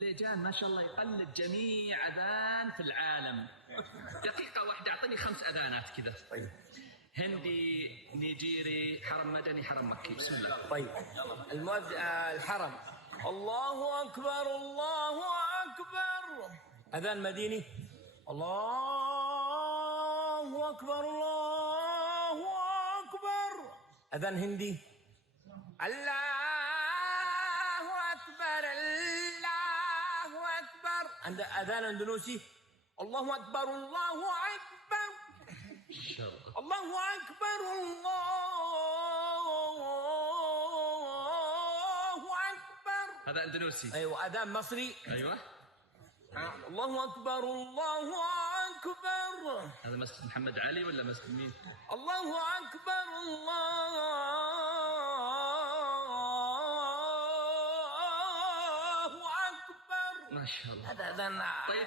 ليجان ما شاء الله يقلد جميع أذان في العالم. دقيقة واحدة أعطني 5 أذانات كذا. طيب. هندي، نيجيري، حرم مدني، حرم مكي. بسم الله. طيب. الحرم. الله أكبر الله أكبر. أذان مديني. الله أكبر الله أكبر. أذان هندي. الله أكبر الله أكبر. عند أذان أندونيسي. الله أكبر الله أكبر. الله أكبر الله أكبر. هذا أندونيسي. أيوة. أذان مصري. أيوة. الله أكبر الله أكبر. هذا مسجد محمد علي ولا مسجد مين؟ الله أكبر الله أكبر. ما شاء الله. هذا أذان. طيب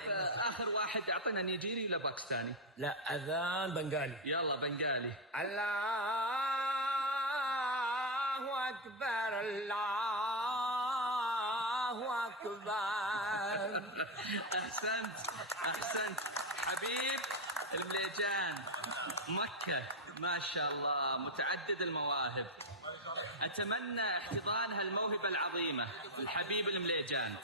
آخر واحد أعطينا نيجيري ولا باكستاني؟ لا، أذان بنغالي. يلا بنغالي. الله أكبر الله أكبر. أحسنت أحسنت حبيب المليجان. مكة ما شاء الله متعدد المواهب. أتمنى احتضان هالموهبة العظيمة الحبيب المليجان.